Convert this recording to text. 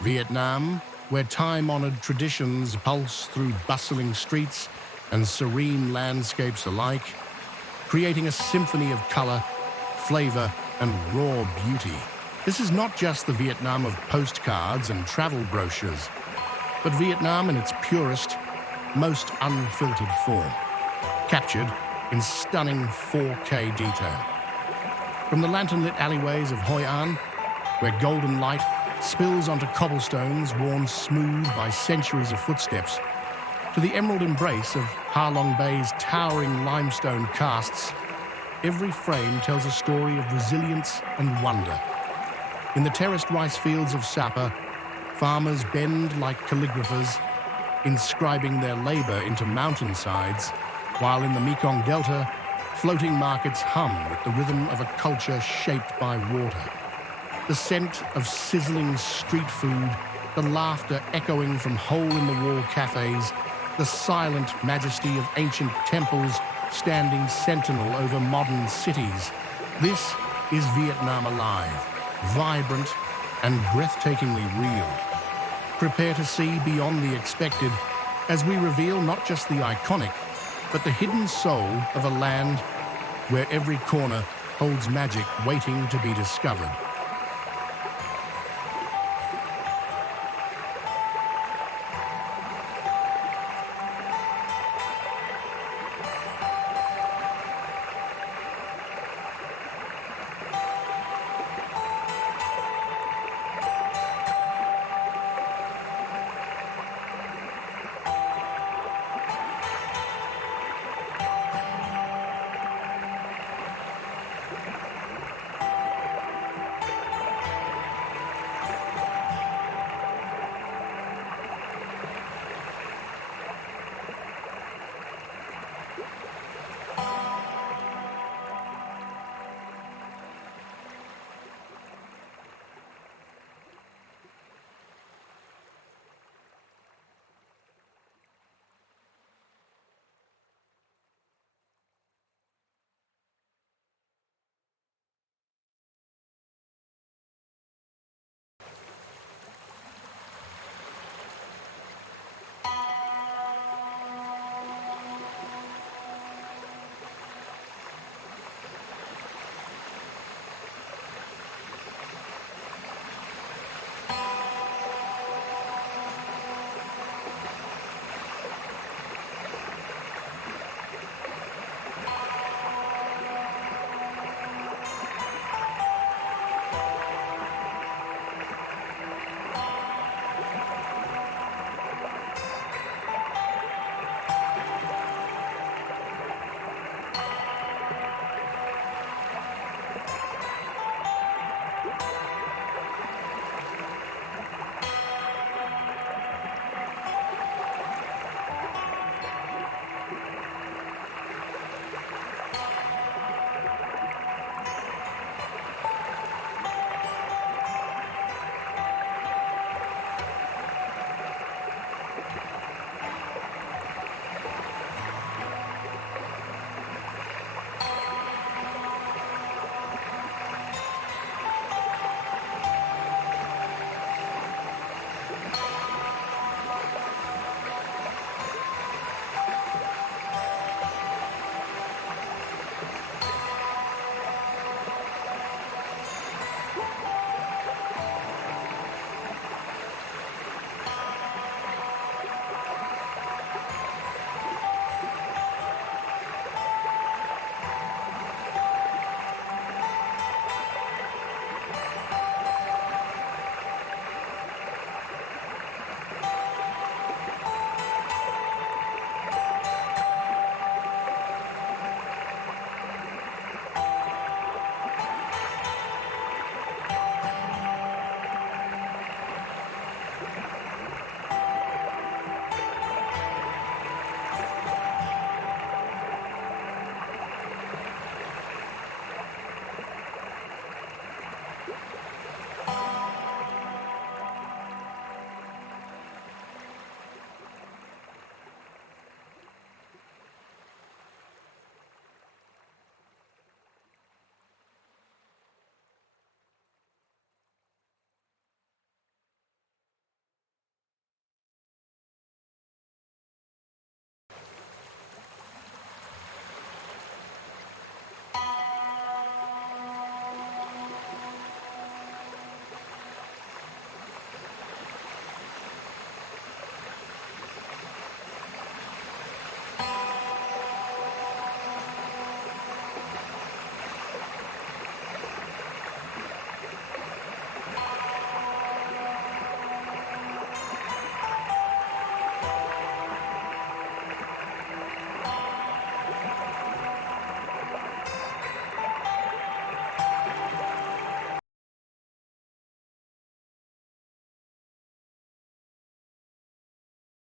Vietnam, where time-honored traditions pulse through bustling streets and serene landscapes alike, creating a symphony of color, flavor, and raw beauty. This is not just the Vietnam of postcards and travel brochures, but Vietnam in its purest, most unfiltered form, captured in stunning 4K detail. From the lantern-lit alleyways of Hoi An, where golden light spills onto cobblestones worn smooth by centuries of footsteps, to the emerald embrace of Ha Long Bay's towering limestone casts, every frame tells a story of resilience and wonder. In the terraced rice fields of Sapa, farmers bend like calligraphers, inscribing their labor into mountainsides, while in the Mekong Delta, floating markets hum with the rhythm of a culture shaped by water. The scent of sizzling street food, the laughter echoing from hole-in-the-wall cafes, the silent majesty of ancient temples standing sentinel over modern cities. This is Vietnam alive, vibrant and breathtakingly real. Prepare to see beyond the expected as we reveal not just the iconic, but the hidden soul of a land where every corner holds magic waiting to be discovered.